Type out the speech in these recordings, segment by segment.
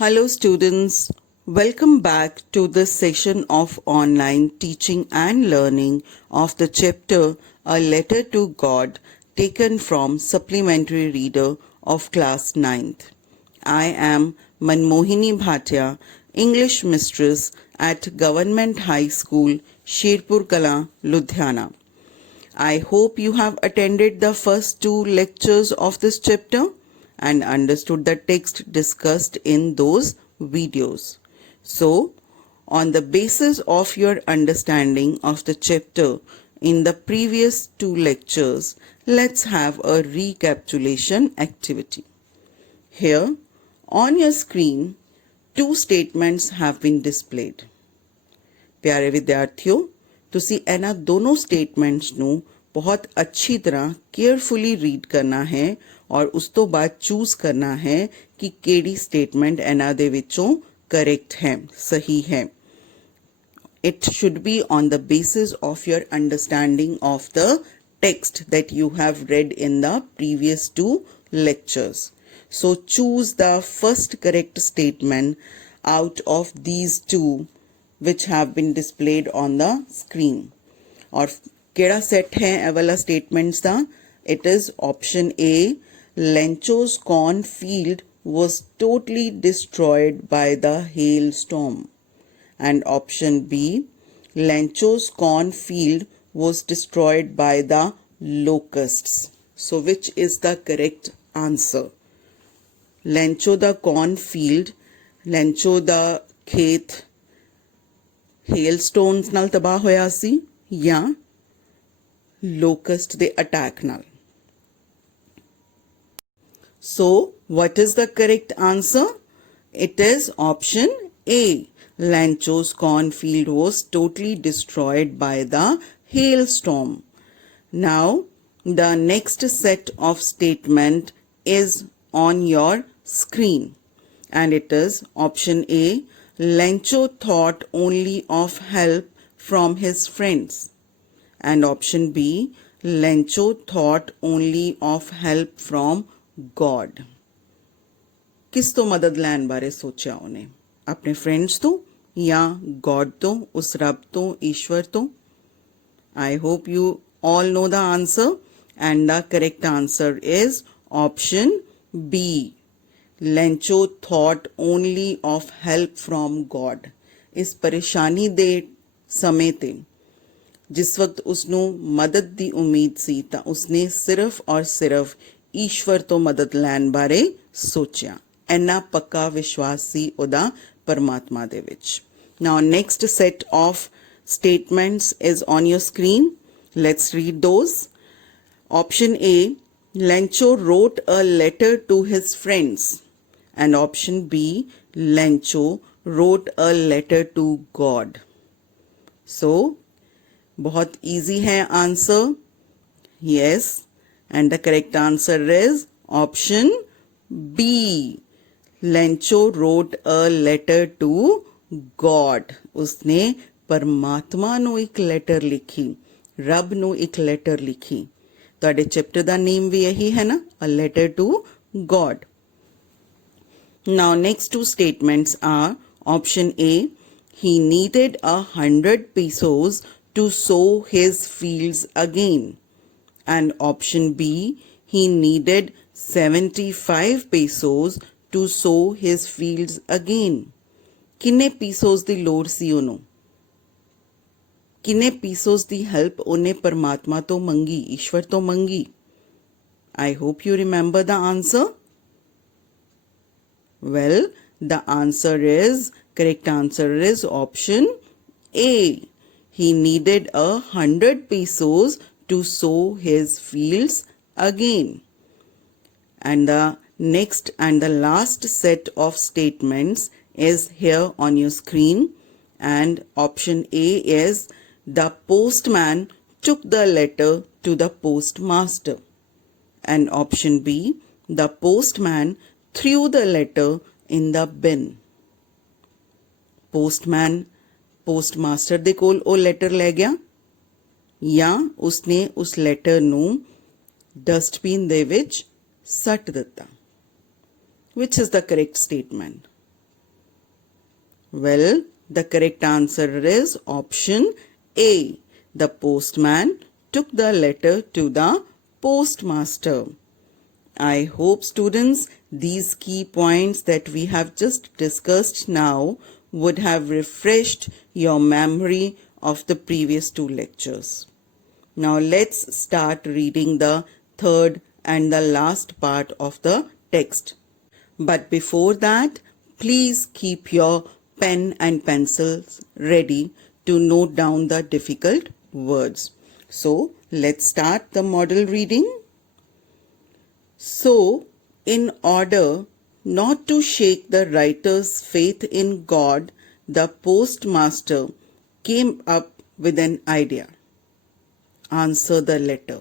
Hello students, welcome back to this session of online teaching and learning of the chapter A Letter to God taken from Supplementary Reader of class 9th. I am Manmohini Bhatia, English Mistress at Government High School, Sherpur Kala, Ludhiana. I hope you have attended the first two lectures of this chapter and understood the text discussed in those videos. So, on the basis of your understanding of the chapter in the previous two lectures, let's have a recapitulation activity. Here, on your screen, two statements have been displayed. ਪਿਆਰੇ ਵਿਦਿਆਰਥੀਓ, ਤੁਸੀਂ ਇਹਨਾਂ ਦੋਨੋਂ statements ਨੂੰ ਬਹੁਤ ਅੱਛੀ ਤਰ੍ਹਾਂ carefully read ਕਰਨਾ ਹੈ ਔਰ ਉਸ ਤੋਂ ਬਾਅਦ ਚੂਜ਼ ਕਰਨਾ ਹੈ ਕਿ ਕਿਹੜੀ ਸਟੇਟਮੈਂਟ ਇਹਨਾਂ ਦੇ ਵਿੱਚੋਂ ਕਰੈਕਟ ਹੈ, ਸਹੀ ਹੈ. It should be on the basis of your understanding of the text that you have read in the previous two lectures. So choose the first correct statement out of these two which have been displayed on the screen. और केड़ा set है ए वाला statements दा? It is option A. Lencho's cornfield was totally destroyed by the hailstorm. And option B. Lencho's cornfield was destroyed by the locusts. So which is the correct answer? Lencho the cornfield, Lencho the खेत hailstones ਨਾਲ ਤਬਾਹ ਹੋਇਆ ਸੀ ਜਾਂ locust ਦੇ attack ਨਾਲ. So, what is the correct answer? It is option A. Lencho's cornfield was totally destroyed by the hailstorm. Now, the next set of statement is on your screen and it is option A. Lencho thought only of help from his friends. And option B. Lencho thought only of help from God. किस तो मदद लैन बारे सोचा उन्हें? अपने friends तो या God तो, उस रब तो, ईश्वर तो? I hope you all know the answer and the correct answer is option B. Lencho thought only of help from God. इस परेशानी दे ਸਮੇਂ ਤੇ ਜਿਸ ਵਕਤ ਉਸਨੂੰ ਮਦਦ ਦੀ ਉਮੀਦ ਸੀ ਤਾਂ ਉਸਨੇ ਸਿਰਫ ਔਰ ਸਿਰਫ ਈਸ਼ਵਰ ਤੋਂ ਮਦਦ ਲੈਣ ਬਾਰੇ ਸੋਚਿਆ. ਇੰਨਾ ਪੱਕਾ ਵਿਸ਼ਵਾਸ ਸੀ ਉਹਦਾ ਪਰਮਾਤਮਾ ਦੇ ਵਿੱਚ. Now next set of statements is on your screen. Let's read those. Option A. Lencho wrote a letter to his friends. And option B. Lencho wrote a letter to God. So, बहुत easy है answer. Yes. And the correct answer is option B. Lencho wrote a letter to God. उसने परमात्मा ਨੂੰ ਇੱਕ letter ਲਿਖੀ, ਰੱਬ ਨੂੰ ਇੱਕ ਲੈਟਰ ਲਿਖੀ. ਤੁਹਾਡੇ ਚੈਪਟਰ ਦਾ ਨੇਮ ਵੀ ਇਹੀ ਹੈ ਨਾ, A Letter to God. Now next two statements are option A. He needed 100 pesos to sow his fields again. And option B. He needed 75 pesos to sow his fields again. किन्ने pesos ਦੀ ਲੋੜ ਸੀ ਉਹਨੂੰ? किन्ने pesos ਦੀ help ਉਹਨੇ ਪਰਮਾਤਮਾ ਤੋਂ ਮੰਗੀ, ਈਸ਼ਵਰ ਤੋਂ ਮੰਗੀ? I hope you remember the answer. Well, the correct answer is option A. He needed 100 pesos to sow his fields again. And the next and the last set of statements is here on your screen. And option A is the postman took the letter to the postmaster. And option B, the postman threw the letter in the bin. Postman postmaster ਦੇ ਕੋਲ ਉਹ letter ਲੈ ਗਿਆ ਜਾਂ ਉਸਨੇ ਉਸ letter ਨੂੰ dustbin ਦੇ ਵਿੱਚ ਸੱਟ ਦਿੱਤਾ. Which is the correct statement? Well, the correct answer is option A. The postman took the letter to the postmaster. I hope, students, these key points that we have just discussed now would have refreshed your memory of the previous two lectures. Now let's start reading the third and the last part of the text. But before that, please keep your pen and pencils ready to note down the difficult words. So let's start the model reading. So, in order not to shake the writer's faith in God, the postmaster came up with an idea. Answer the letter.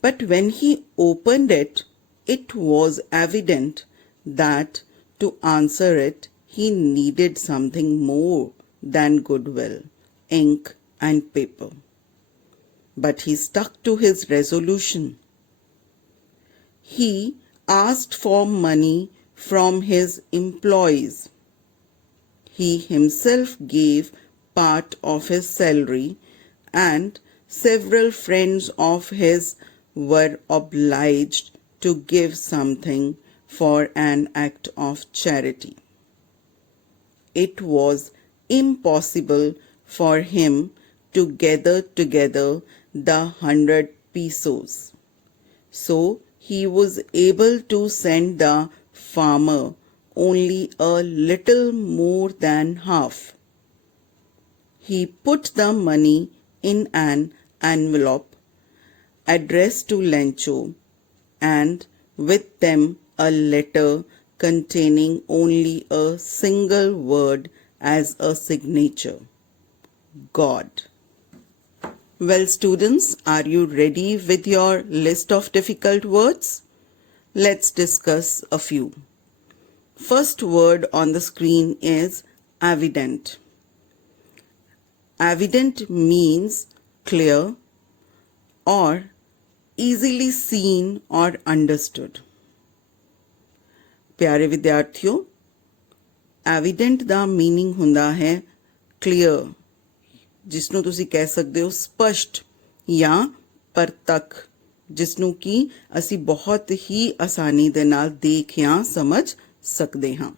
But when he opened it, it was evident that to answer it, he needed something more than goodwill, ink and paper. But he stuck to his resolution. He asked for money from his employees. He himself gave part of his salary, and several friends of his were obliged to give something for an act of charity. It was impossible for him to gather together the 100 pesos. So he was able to send the farmer only a little more than half. He put the money in an envelope addressed to Lencho, and with them a letter containing only a single word as a signature: God. Well, students, are you ready with your list of difficult words? Let's discuss a few. First word on the screen is evident. Evident means clear or easily seen or understood. प्यारे विद्यार्थियों, evident ਦਾ meaning ਹੁੰਦਾ ਹੈ clear, ਜਿਸਨੂੰ ਤੁਸੀਂ ਕਹਿ ਸਕਦੇ ਹੋ ਸਪਸ਼ਟ ਜਾਂ ਪ੍ਰਤੱਖ, ਜਿਸਨੂੰ ਕਿ ਅਸੀਂ ਬਹੁਤ ਹੀ ਆਸਾਨੀ ਦੇ ਨਾਲ ਦੇਖ ਜਾਂ ਸਮਝ ਸਕਦੇ ਹਾਂ.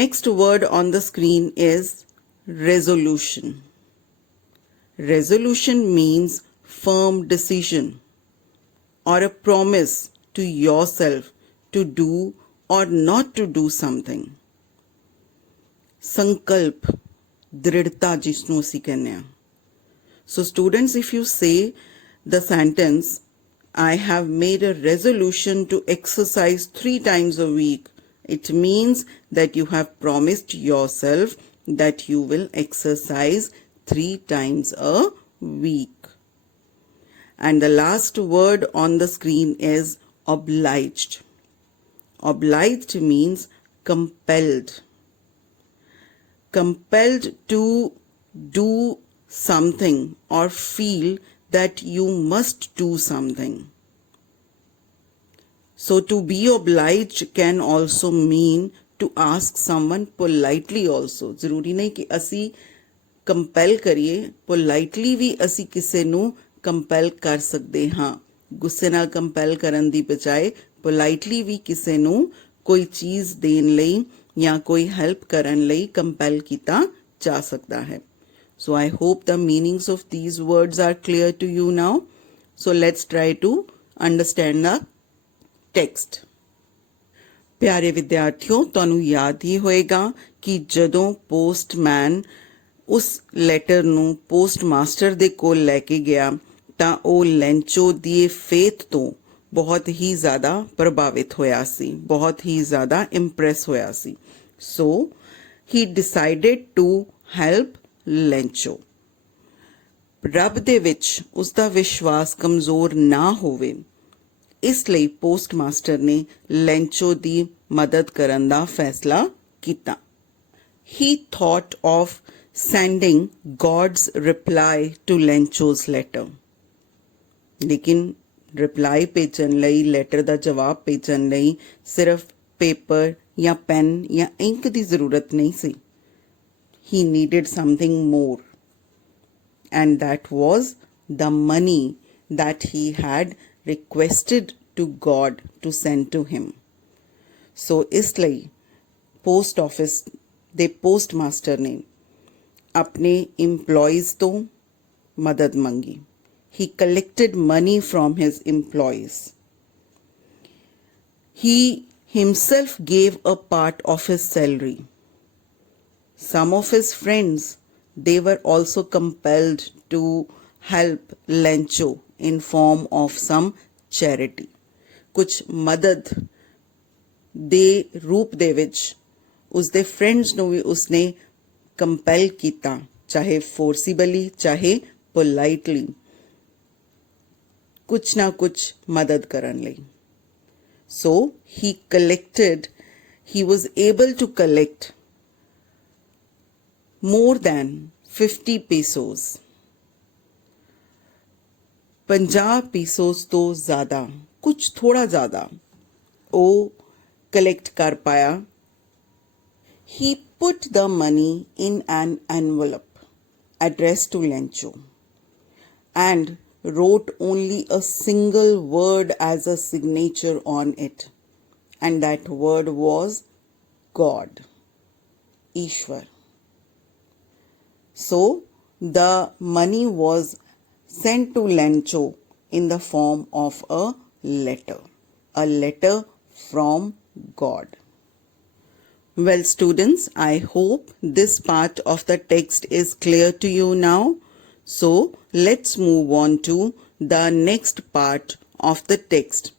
Next word on the screen is resolution. Resolution means firm decision or a promise to yourself to do or not to do something. Sankalp, dridhta jisnu ਅਸੀਂ ਕਹਿੰਦੇ ਹਾਂ. So students, if you say the sentence, I have made a resolution to exercise 3 times a week, it means that you have promised yourself that you will exercise 3 times a week. And the last word on the screen is obliged. Obliged means compelled. Compelled to do something or feel that you must do something. So to be obliged can also mean to ask someone politely also. ਜ਼ਰੂਰੀ ਨਹੀਂ ਕਿ ਅਸੀਂ compel ਕਰੀਏ, politely ਵੀ ਅਸੀਂ ਕਿਸੇ ਨੂੰ compel ਕਰ ਸਕਦੇ ਹਾਂ. ਗੁੱਸੇ ਨਾਲ ਕੰਪੈਲ ਕਰਨ ਦੀ ਬਜਾਏ politely ਵੀ ਕਿਸੇ ਨੂੰ ਕੋਈ ਚੀਜ਼ ਦੇਣ ਲਈ ਜਾਂ ਕੋਈ ਹੈਲਪ ਕਰਨ ਲਈ ਕੰਪੈਲ ਕੀਤਾ ਜਾ ਸਕਦਾ ਹੈ. So I hope the meanings of these words are clear to you now. So let's try to understand the text. ਪਿਆਰੇ ਵਿਦਿਆਰਥੀਓ, ਤੁਹਾਨੂੰ ਯਾਦ ਹੀ ਹੋਏਗਾ ਕਿ ਜਦੋਂ ਪੋਸਟਮੈਨ ਉਸ ਲੈਟਰ ਨੂੰ ਪੋਸਟਮਾਸਟਰ ਦੇ ਕੋਲ ਲੈ ਕੇ ਗਿਆ ਤਾਂ ਉਹ ਲੈਂਚੋ ਦੀ ਫੇਥ ਤੋਂ ਬਹੁਤ ਹੀ ਜ਼ਿਆਦਾ ਪ੍ਰਭਾਵਿਤ ਹੋਇਆ ਸੀ, ਬਹੁਤ ਹੀ ਜ਼ਿਆਦਾ ਇੰਪ੍ਰੈਸ ਹੋਇਆ ਸੀ. ਸੋ ਹੀ ਡਿਸਾਈਡਡ ਟੂ ਹੈਲਪ ਲੈਂਚੋ. ਰੱਬ ਦੇ ਵਿੱਚ ਉਸਦਾ ਵਿਸ਼ਵਾਸ ਕਮਜ਼ੋਰ ਨਾ ਹੋਵੇ, ਇਸ ਲਈ ਪੋਸਟਮਾਸਟਰ ਨੇ ਲੈਂਚੋ ਦੀ ਮਦਦ ਕਰਨ ਦਾ ਫੈਸਲਾ ਕੀਤਾ. He thought of sending God's reply to Lencho's letter. ਲੇਕਿਨ ਰਿਪਲਾਈ ਭੇਜਣ ਲਈ, ਲੈਟਰ ਦਾ ਜਵਾਬ ਭੇਜਣ ਲਈ ਸਿਰਫ ਪੇਪਰ ਜਾਂ ਪੈਨ ਜਾਂ ਇੰਕ ਦੀ ਜ਼ਰੂਰਤ ਨਹੀਂ ਸੀ. He needed something more, and that was the money that he had requested to God to send to him. So ਇਸ ਲਈ पोस्ट ऑफिस ਦੇ पोस्टमास्टर ने अपने एम्प्लॉयज़ तो मदद मंगी. He collected money from his employees. He himself gave a part of his salary. Some of his friends, they were also compelled to help Lencho in form of some charity. ਕੁਝ ਮਦਦ ਦੇ ਰੂਪ ਦੇ ਵਿੱਚ ਉਸਦੇ ਫਰੈਂਡਸ ਨੂੰ ਵੀ ਉਸਨੇ compel ਕੀਤਾ, ਚਾਹੇ ਫੋਰਸੀਬਲੀ ਚਾਹੇ ਪੋਲਾਈਟਲੀ, ਕੁਛ ਨਾ ਕੁਛ ਮਦਦ ਕਰਨ ਲਈ. So he was able to collect more than 50 pesos. 50 pesos ਤੋਂ ਜ਼ਿਆਦਾ, ਕੁਛ ਥੋੜਾ ਜ਼ਿਆਦਾ ਉਹ ਕਲੈਕਟ ਕਰ ਪਾਇਆ. He put the money in an envelope addressed to Lencho and wrote only a single word as a signature on it, and that word was God, Ishwar. So the money was sent to Lencho in the form of a letter from God. Well, students, I hope this part of the text is clear to you now. So let's move on to the next part of the text,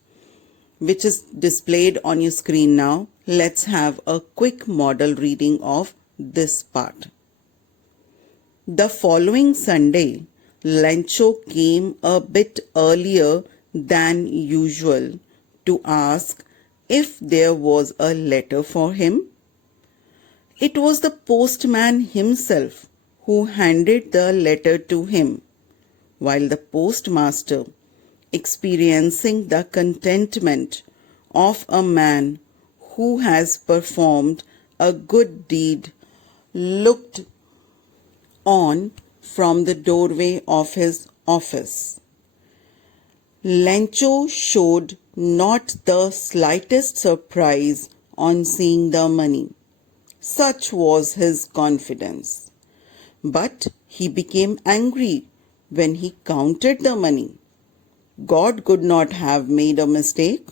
which is displayed on your screen now. Let's have a quick model reading of this part. The following Sunday, Lencho came a bit earlier than usual to ask if there was a letter for him. It was the postman himself who handed the letter to him, while the postmaster, experiencing the contentment of a man who has performed a good deed, looked on from the doorway of his office. Lencho showed not the slightest surprise on seeing the money. Such was his confidence. But he became angry when he counted the money. God could not have made a mistake,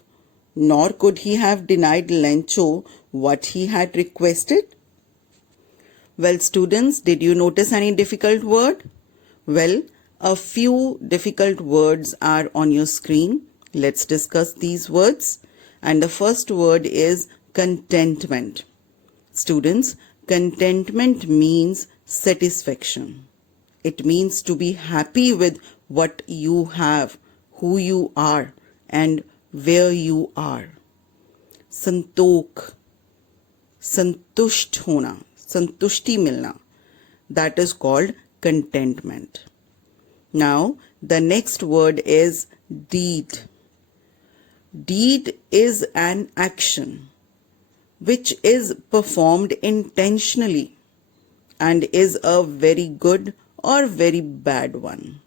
nor could he have denied Lencho what he had requested. Well, students, did you notice any difficult word? Well, a few difficult words are on your screen. Let's discuss these words. And the first word is contentment. Students, contentment means satisfaction. It means to be happy with what you have, who you are, and where you are. Santok, santusht hona, santushti milna, that is called contentment. Now, the next word is deed. Deed is an action which is performed intentionally and is a very good or very bad one.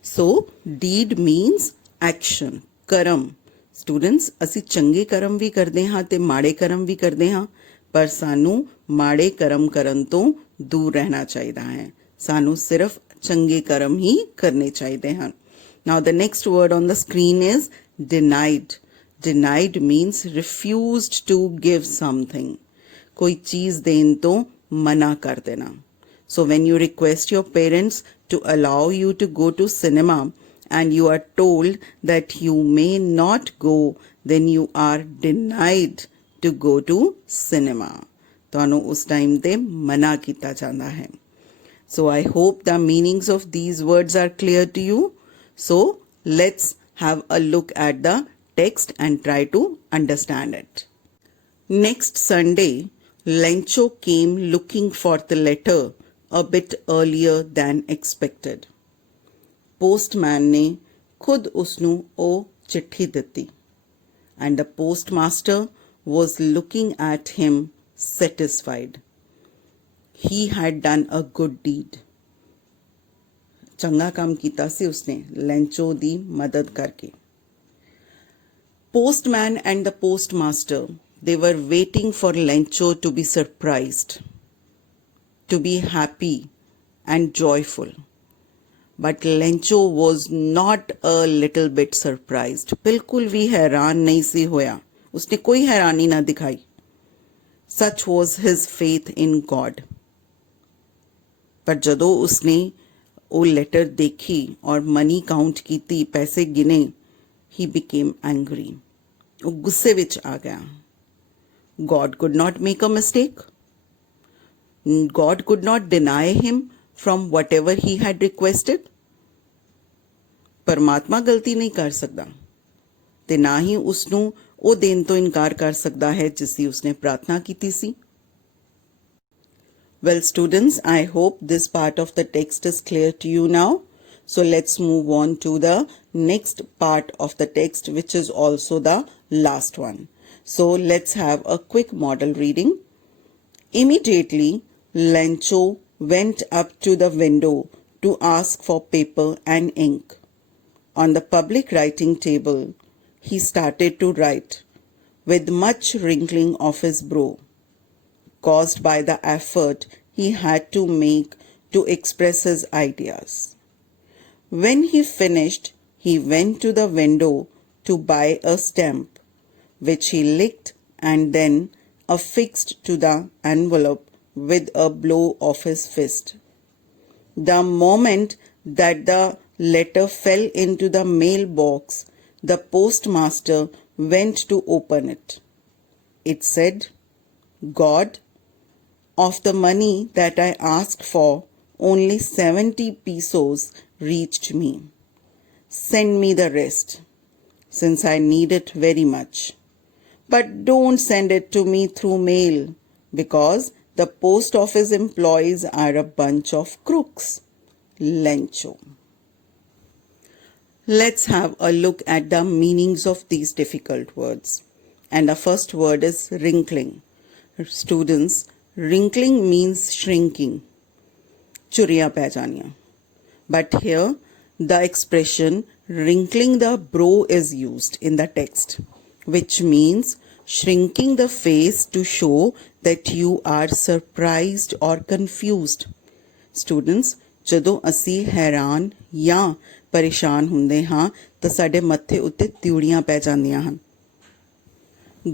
So, deed means action, karam. Students, ਅਸੀਂ ਚੰਗੇ ਕਰਮ ਵੀ ਕਰਦੇ ਹਾਂ ਤੇ ਮਾੜੇ ਕਰਮ ਵੀ ਕਰਦੇ ਹਾਂ, ਪਰ ਸਾਨੂੰ ਮਾੜੇ ਕਰਮ ਕਰਨ ਤੋਂ ਦੂਰ ਰਹਿਣਾ ਚਾਹੀਦਾ ਹੈ. ਸਾਨੂੰ ਸਿਰਫ ਚੰਗੇ ਕਰਮ ਹੀ ਕਰਨੇ ਚਾਹੀਦੇ ਹਨ. Now, the next word on the screen is denied. Denied means refused to give something. कोई चीज देन तो मना कर देना. So when you request your parents to allow you to go to cinema and you are told that you may not go, then you are denied to go to cinema. ਤੁਹਾਨੂੰ ਉਸ time ਤੇ ਮਨਾ ਕੀਤਾ ਜਾਂਦਾ ਹੈ. So I hope the meanings of these words are clear to you. So let's have a look at the text and try to understand it. Next Sunday, Lencho came looking for the letter a bit earlier than expected. Postman ने खुद उसनु ओ चिट्ठी ਦਿੱਤੀ, and the postmaster was looking at him satisfied. He had done a good deed. ਚੰਗਾ ਕੰਮ ਕੀਤਾ ਸੀ ਉਸਨੇ ਲੈਂਚੋ ਦੀ ਮਦਦ ਕਰਕੇ. Postman and the postmaster, they were waiting for Lencho to be surprised, to be happy and joyful. But Lencho was not a little bit surprised. बिल्कुल भी हैरान नहीं सी होया. उसने कोई हैरानी ना दिखाई. Such was his faith in God. पर जदों उसने वो लेटर देखी और मनी काउंट कीती, पैसे गिने, he became angry. वो गुस्से विच आ गया. God could not make a mistake. God could not deny him from whatever he had requested. परमात्मा गलती नहीं कर सकदा ते ना ही उसनू ਉਹ ਦੇਣ ਤੋਂ ਇਨਕਾਰ ਕਰ ਸਕਦਾ ਹੈ ਜਿਸ ਦੀ ਉਸਨੇ ਪ੍ਰਾਰਥਨਾ ਕੀਤੀ ਸੀ. Well, students, I hope this part of the text is clear to you now. So let's move on to the next part of the text, which is also the last one. So let's have a quick model reading. Immediately, Lencho went up to the window to ask for paper and ink. On the public writing table, he started to write, with much wrinkling of his brow, caused by the effort he had to make to express his ideas. When he finished, he went to the window to buy a stamp, which he licked and then affixed to the envelope with a blow of his fist. The moment that the letter fell into the mailbox, the postmaster went to open it. It said, God, of the money that I asked for, only 70 pesos reached me. Send me the rest, since I need it very much. But don't send it to me through mail, because the post office employees are a bunch of crooks. Lencho. Let's have a look at the meanings of these difficult words. And the first word is wrinkling. Students, wrinkling means shrinking. Churiya pehchaniya. But here, the expression wrinkling the brow is used in the text, which means shrinking the face to show that you are surprised or confused. Students, ਜਦੋਂ ਅਸੀਂ ਹੈਰਾਨ ਜਾਂ ਪਰੇਸ਼ਾਨ ਹੁੰਦੇ ਹਾਂ ਤਾਂ ਸਾਡੇ ਮੱਥੇ ਉੱਤੇ ਤਿਉੜੀਆਂ ਪੈ ਜਾਂਦੀਆਂ ਹਨ.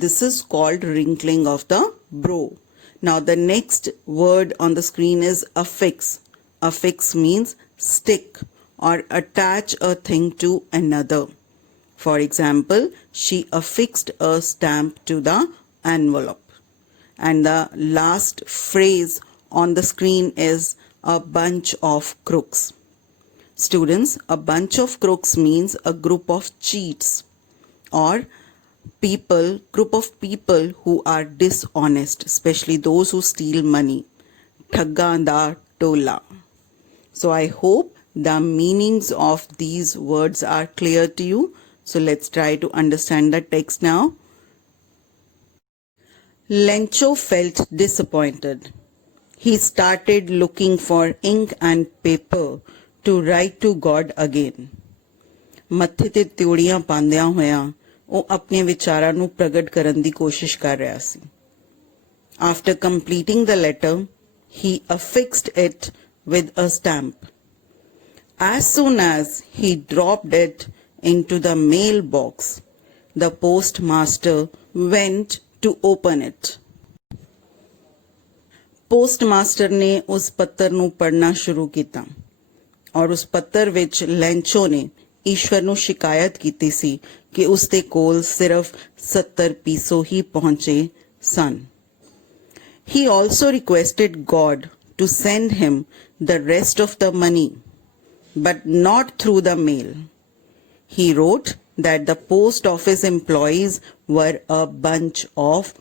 This is called wrinkling of the brow. Now the next word on the screen is affix. Affix means stick or attach a thing to another. For example, she affixed a stamp to the envelope. And the last phrase on the screen is a bunch of crooks. Students, a bunch of crooks means a group of cheats or group of people who are dishonest, especially those who steal money. Thaggan da tola. So I hope the meanings of these words are clear to you. So let's try to understand the text now. Lencho felt disappointed. He started looking for ink and paper to write to God again. ਮੱਥੇ ਤੇ ਤਿਉੜੀਆਂ ਪਾਉਂਦਿਆਂ ਹੋਇਆਂ ਉਹ ਆਪਣੇ ਵਿਚਾਰਾਂ ਨੂੰ ਪ੍ਰਗਟ ਕਰਨ ਦੀ ਕੋਸ਼ਿਸ਼ ਕਰ ਰਿਹਾ ਸੀ. After completing the letter, he affixed it with a stamp. As soon as he dropped it into the mailbox, the postmaster went to open it. Postmaster ਨੇ ਉਸ ਪੱਤਰ ਨੂੰ ਪੜ੍ਹਨਾ ਸ਼ੁਰੂ ਕੀਤਾ ਔਰ ਉਸ ਪੱਤਰ ਵਿੱਚ ਲੈਂਚੋ ਨੇ ਈਸ਼ਵਰ ਨੂੰ ਸ਼ਿਕਾਇਤ ਕੀਤੀ ਸੀ ਕਿ ਉਸ ਦੇ ਕੋਲ ਸਿਰਫ 70 ਪੀਸੋ ਹੀ ਪਹੁੰਚੇ ਸਨ. He also requested God to send him the rest of the money, but not through the mail. He wrote that the post office employees were a bunch of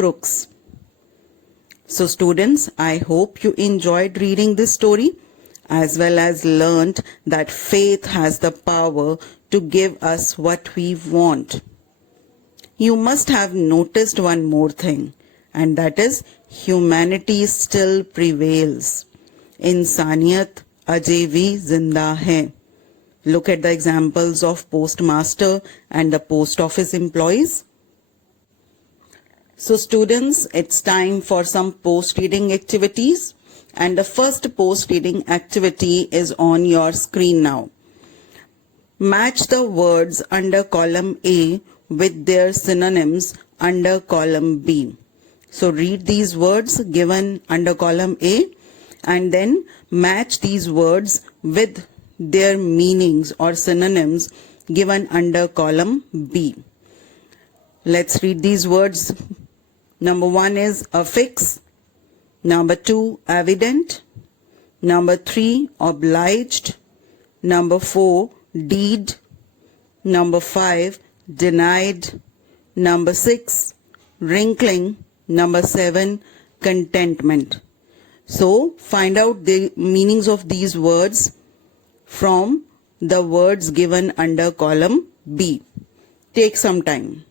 crooks. So students, I hope you enjoyed reading this story as well as learned that faith has the power to give us what we want. you must have noticed one more thing, and that is humanity still prevails. इंसानियत अजय भी जिंदा है. Look at the examples of postmaster and the post office employees. So students, it's time for some post-reading activities. And the first post-reading activity is on your screen now. Match the words under column A with their synonyms under column B. So read these words given under column A and then match these words with their meanings or synonyms given under column B. Let's read these words. Number 1 is affix. Number 2, evident. Number 3, obliged. Number 4, deed. Number 5, denied. Number 6, wrinkling. Number 7, contentment. So find out the meanings of these words from the words given under column B. Take some time.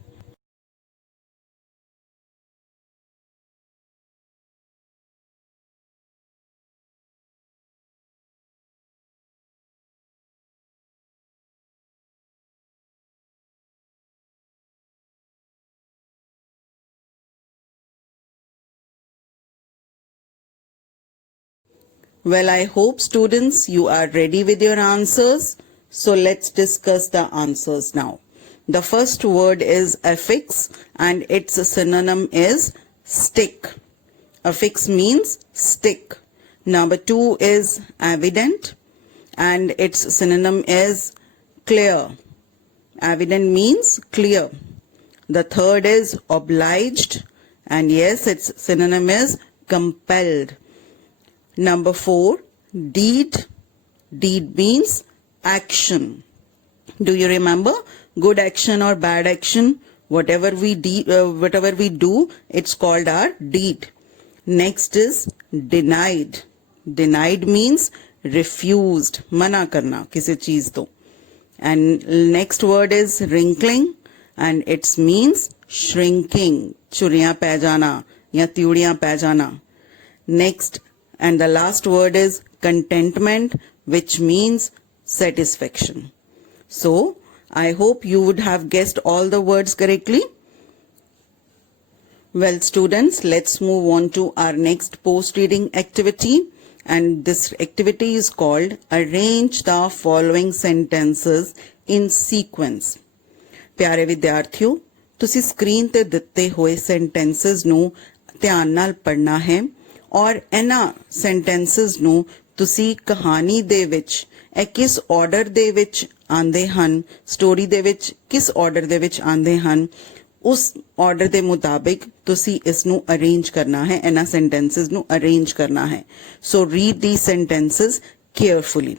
Well, I hope students you are ready with your answers. So let's discuss the answers now. The first word is affix and its synonym is stick. Affix means stick. Number 2 is evident and its synonym is clear. Evident means clear. The third is obliged and yes, its synonym is compelled. Number 4, deed. Deed means action. Do you remember? Good action or bad action, whatever we do, it's called our deed. Next is denied. Denied means refused, मना करना किसी चीज तो. And next word is wrinkling and it means shrinking, चुरियां पै जाना या त्योड़ियां पै जाना. Next and the last word is contentment, which means satisfaction. So, I hope you would have guessed all the words correctly. Well, students, let's move on to our next post-reading activity. And this activity is called Arrange the following sentences in sequence. प्यारे विद्यार्थियों, तुसी screen ते दिते होए sentences ਨੂੰ ਧਿਆਨ ਨਾਲ ਪੜ੍ਹਨਾ ਹੈ और ਇਹਨਾਂ sentences ਨੂੰ ਤੁਸੀਂ ਕਹਾਣੀ ਦੇ ਵਿੱਚ ਇਹ ਕਿਸ ਆਰਡਰ ਦੇ ਵਿੱਚ ਆਉਂਦੇ ਹਨ, ਸਟੋਰੀ ਦੇ ਵਿੱਚ ਕਿਸ ਆਰਡਰ ਦੇ ਵਿੱਚ ਆਉਂਦੇ ਹਨ, ਉਸ ਆਰਡਰ ਦੇ ਮੁਤਾਬਿਕ ਤੁਸੀਂ ਇਸ ਨੂੰ ਅਰੇਂਜ ਕਰਨਾ ਹੈ, ਇਹਨਾਂ sentences ਨੂੰ ਅਰੇਂਜ ਕਰਨਾ ਹੈ. So read these sentences carefully.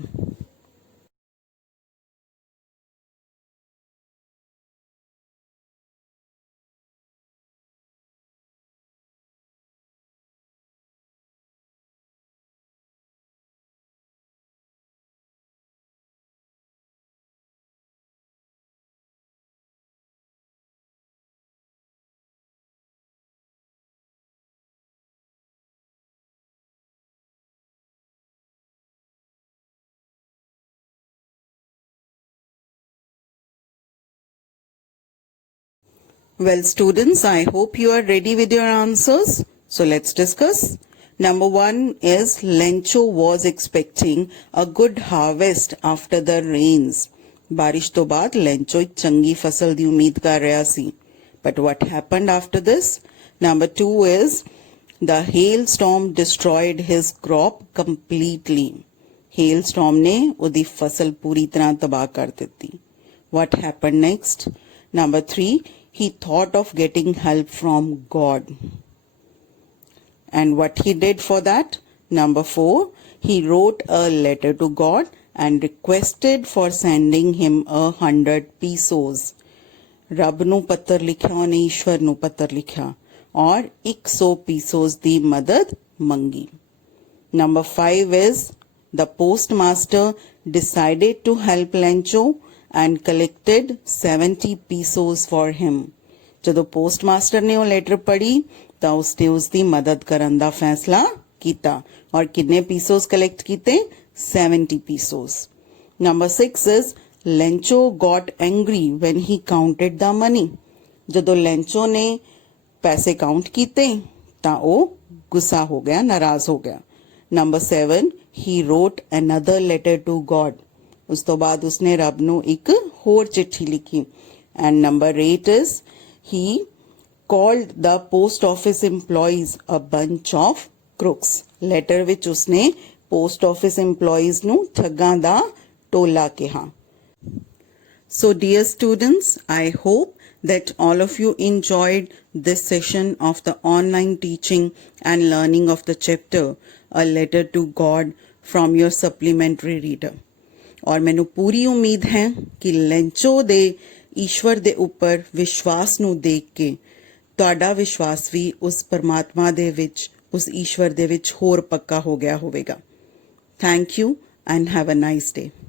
Well, students, I hope you are ready with your answers. So let's discuss. Number 1 is Lencho was expecting a good harvest after the rains. बारिश तो बाद Lencho एक चंगी फसल दी उम्मीद कर रहा सी. But what happened after this? Number 2 is the hailstorm destroyed his crop completely. Hailstorm ने उदी फसल पूरी तरह तबाह कर देती. What happened next? Number 3, he thought of getting help from God. And what he did for that? Number 4, he wrote a letter to God and requested for sending him 100 pesos. रब नू पत्र लिखा उन्हें ईश्वर नू पत्र लिखा और 100 pesos दी मदद मंगी. Number 5 is the postmaster decided to help Lencho and collected 70 pesos for him. ਜਦੋਂ ਪੋਸਟਮਾਸਟਰ ਨੇ ਉਹ ਲੈਟਰ ਪੜ੍ਹੀ ਤਾਂ ਉਸਨੇ ਉਸਦੀ ਮਦਦ ਕਰਨ ਦਾ ਫੈਸਲਾ ਕੀਤਾ ਔਰ ਕਿੰਨੇ ਪੀਸੋਸ ਕਲੈਕਟ ਕੀਤੇ 70 pieces number 6 is Lencho got angry when he counted the money ਜਦੋਂ ਲੈਂਚੋ ਨੇ ਪੈਸੇ ਕਾਊਂਟ ਕੀਤੇ ਤਾਂ ਉਹ ਗੁੱਸਾ ਹੋ ਗਿਆ ਨਾਰਾਜ਼ ਹੋ ਗਿਆ number 7 he wrote another letter to God ਉਸ ਤੋਂ ਬਾਅਦ ਉਸਨੇ ਰੱਬ ਨੂੰ ਇੱਕ ਹੋਰ ਚਿੱਠੀ ਲਿਖੀ and number 8 is he called the post office employees a bunch of crooks letter ਵਿੱਚ ਉਸਨੇ post office employees ਨੂੰ ਠੱਗਾਂ ਦਾ ਟੋਲਾ ਕਿਹਾ So dear students, I hope that all of you enjoyed this session of the online teaching and learning of the chapter A Letter to God from your supplementary reader. और मैनू पूरी उम्मीद है कि ਲੈਂਚੋ ਦੇ ਈਸ਼ਵਰ ਦੇ ਉੱਪਰ ਵਿਸ਼ਵਾਸ ਨੂੰ ਦੇਖ ਕੇ ਤੁਹਾਡਾ ਵਿਸ਼ਵਾਸ ਵੀ ਉਸ ਪਰਮਾਤਮਾ ਦੇ ਵਿੱਚ ਉਸ ਈਸ਼ਵਰ ਦੇ ਵਿੱਚ ਹੋਰ ਪੱਕਾ ਹੋ ਗਿਆ ਹੋਵੇਗਾ। Thank you and have a nice day.